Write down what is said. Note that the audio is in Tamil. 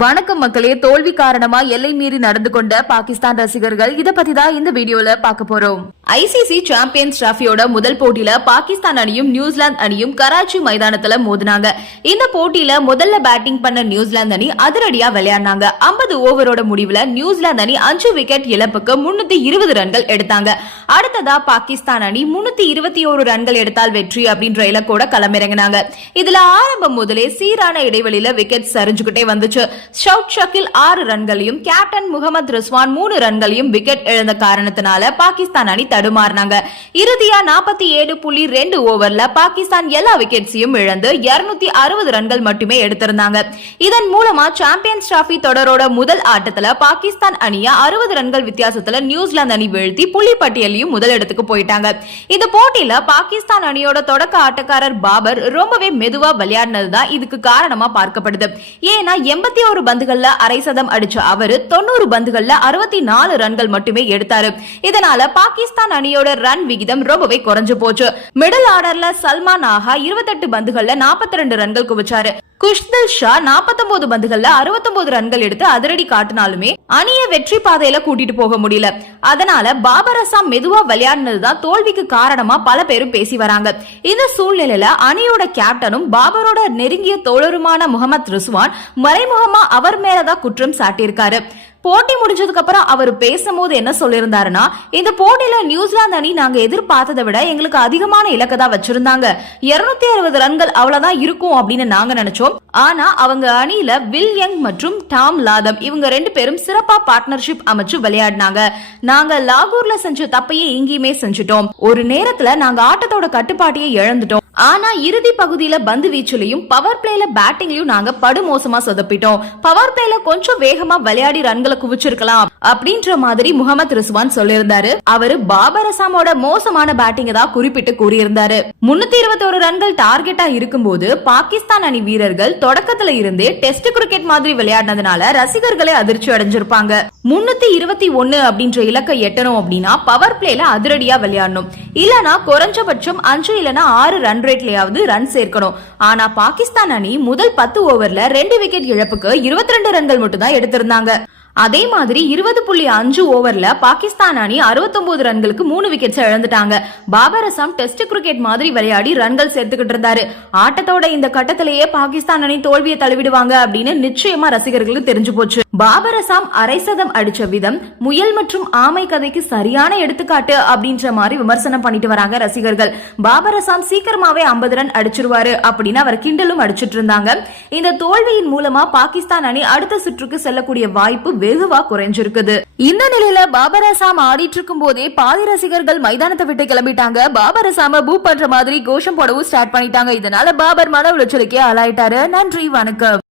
வணக்கம் மக்களே தோல்வி காரணமா எல்லை மீறி நடந்து கொண்ட பாகிஸ்தான் ரசிகர்கள் இத பத்தி தான் இந்த வீடியோல பார்க்க போறோம். ஐசிசி சாம்பியன்ஸ் டிராஃபியோட முதல் போட்டியில பாகிஸ்தான் அணியும் நியூசிலாந்து அணியும் கராச்சி மைதானத்துல மோதினாங்க. இந்த போட்டியில முதல்ல பேட்டிங் பண்ண நியூசிலாந்து அணி அதிரடியா விளையாடினாங்க. 50 ஓவரோட முடிவுல நியூசிலாந்து அணி அஞ்சு விக்கெட் இழப்புக்கு முன்னூத்தி இருபது ரன்கள் எடுத்தாங்க. அடுத்ததா பாகிஸ்தான் அணி முன்னூத்தி இருபத்தி ஒரு ரன்கள் எடுத்தால் வெற்றி அப்படின்ற இலக்கோட களமிறங்கினாங்க. இதுல ஆரம்பம் முதலே சீரான இடைவெளியில விக்கெட் சரிஞ்சுகிட்டே வந்துச்சு. ஷவுட் ஷக்கில் ஆறு ரன்களையும் கேப்டன் முகமது ரிஸ்வான் மூணு ரன்களையும் விக்கெட் இழந்த காரணத்தினால பாகிஸ்தான் அணி தடுமாறினாங்க. இறுதியா நாற்பத்தி ஏழு புள்ளி ரெண்டு ஓவர்ல பாகிஸ்தான் எல்லா விக்கெட்ஸையும் இழந்து 260 அறுபது ரன்கள் மட்டுமே எடுத்திருந்தாங்க. இதன் மூலமா சாம்பியன்ஸ் டிராபி தொடரோட முதல் ஆட்டத்துல பாகிஸ்தான் அணிய அறுபது ரன்கள் வித்தியாசத்துல நியூசிலாந்து அணி வீழ்த்தி புள்ளி பட்டியலையும் முதல் இடத்துக்கு போயிட்டாங்க. இந்த போட்டியில பாகிஸ்தான் அணியோட தொடக்க ஆட்டக்காரர் பாபர் ரொம்பவே மெதுவா விளையாடினதுதான் இதுக்கு காரணமா பார்க்கப்படுது. ஏன்னா எண்பத்தி ஒரு பந்துகள்ல அரை சதம் அடிச்ச அவரு தொண்ணூறு பந்துகள்ல அறுபத்தி நாலு ரன்கள் மட்டுமே எடுத்தாரு. இதனால பாகிஸ்தான் அணியோட ரன் விகிதம் ரொம்பவே குறைஞ்சு போச்சு. மிடில் ஆர்டர்ல சல்மான் ஆஹா இருபத்தெட்டு பந்துகள்ல 42 ரெண்டு ரன்கள் குவிச்சாரு. குஷ்தல் ஷா 49 பந்துகள்ல 69 ரன்கள் எடுத்து அதிரடி காட்டினாலுமே அணிய வெற்றி பாதையில கூட்டிட்டு போக முடியல. அதனால பாபர் அசாம் மெதுவா விளையாடினதுதான் தோல்விக்கு காரணமா பல பேரும் பேசி வராங்க. இந்த சூழ்நிலையில அணியோட கேப்டனும் பாபரோட நெருங்கிய தோழருமான முகமது ரிஸ்வான் மறைமுகமா அவர் மேலதான் குற்றம் சாட்டியிருக்காரு. போட்டி முடிஞ்சதுக்கு அப்புறம் அவர் பேசும்போது என்ன சொல்லியிருந்தாருன்னா இந்த போட்டியில நியூசிலாந்து அணி நாங்க எதிர்பார்த்ததை விட எங்களுக்கு அதிகமான இலக்கை தான் வச்சிருந்தாங்க. 260 அறுபது ரன்கள் அவ்வளவுதான் இருக்கும் அப்படின்னு நாங்க நினைச்சோம். ஆனா அவங்க அணியில வில் யங் மற்றும் டாம் லாதம் இவங்க ரெண்டு பேரும் சிறப்பா பார்ட்னர்ஷிப் அமைச்சு விளையாடினாங்க. நாங்க லாகூர்ல செஞ்ச தப்பையே இங்கேயுமே செஞ்சுட்டோம். ஒரு நேரத்துல நாங்க ஆட்டத்தோட கட்டுப்பாட்டையே இழந்துட்டோம். ஆனா இறுதி பகுதியில பந்து வீச்சுலையும் பவர் பிளேல பேட்டிங்லயும் நாங்க படுமோசமா சொதப்பிட்டோம். பவர் பிளேல கொஞ்சம் வேகமா விளையாடி ரன்களை குவிச்சிருக்கலாம் அப்படின்ற மாதிரி முகமது ரிஸ்வான் சொல்லியிருந்தாரு. அவரு பாபர் அசாமோட மோசமான பேட்டிங் தான் குறிப்பிட்டு கூறியிருந்தாரு. முன்னூத்தி இருபத்தோரு ரன்கள் டார்கெட்டா இருக்கும்போது பாகிஸ்தான் அணி வீரர்கள் தொடக்கத்துல இருந்தே டெஸ்ட் கிரிக்கெட் மாதிரி விளையாடினதுனால ரசிகர்களே அதிர்ச்சி அடைஞ்சிருப்பாங்க. முன்னூத்தி இருபத்தி ஒன்னு அப்படின்ற இலக்கை எட்டணும் அப்படின்னா பவர் பிளேல அதிரடியா விளையாடணும். இல்லனா குறைஞ்சபட்சம் அஞ்சு இல்லனா ஆறு ரன் ரேட்லயாவது ரன் சேர்க்கணும். ஆனா பாகிஸ்தான் அணி முதல் பத்து ஓவர்ல ரெண்டு விக்கெட் இழப்புக்கு 22 ரெண்டு ரன்கள் மட்டும் தான் எடுத்திருந்தாங்க. அதே மாதிரி இருபது புள்ளி அஞ்சு ஓவர்ல பாகிஸ்தான் அணி 69 ரன்களுக்கு மூணு விக்கெட்ஸ் இழந்துட்டாங்க. பாபர் அசாம் டெஸ்ட் கிரிக்கெட் மாதிரி விளையாடி ரன்கள் சேர்த்துக்கிட்டு இருந்தாரு. ஆட்டத்தோட இந்த கட்டத்திலேயே பாகிஸ்தான் அணி தோல்வியை தழுவிடுவாங்க அப்படின்னு நிச்சயமா ரசிகர்களுக்கு தெரிஞ்சு போச்சு. பாபரசாம் அரைசதம் அரை சதம் அடிச்ச விதம் முயல் மற்றும் ஆமை கதைக்கு சரியான எடுத்துக்காட்டு அப்படின்ற மாதிரி விமர்சனம் பண்ணிட்டு வராங்க ரசிகர்கள். பாபரசாம் சீக்கிரமாவே 50 ரன் அடிச்சிருவாரு அப்படின்னு அவர் கிண்டலும் அடிச்சிட்டு இருந்தாங்க. இந்த தோல்வியின் மூலமா பாகிஸ்தான் அணி அடுத்த சுற்றுக்கு செல்லக்கூடிய வாய்ப்பு வெகுவா குறைஞ்சிருக்குது. இந்த நிலையில பாபரசாம் ஆடிட்டு இருக்கும் போதே பாதி ரசிகர்கள் மைதானத்தை விட்டு கிளம்பிட்டாங்க. பாபரசாம பூ பண்ற மாதிரி கோஷம் போடவும் ஸ்டார்ட் பண்ணிட்டாங்க. இதனால பாபர் மன உளைச்சலுக்கே ஆளாயிட்டாரு. நன்றி வணக்கம்.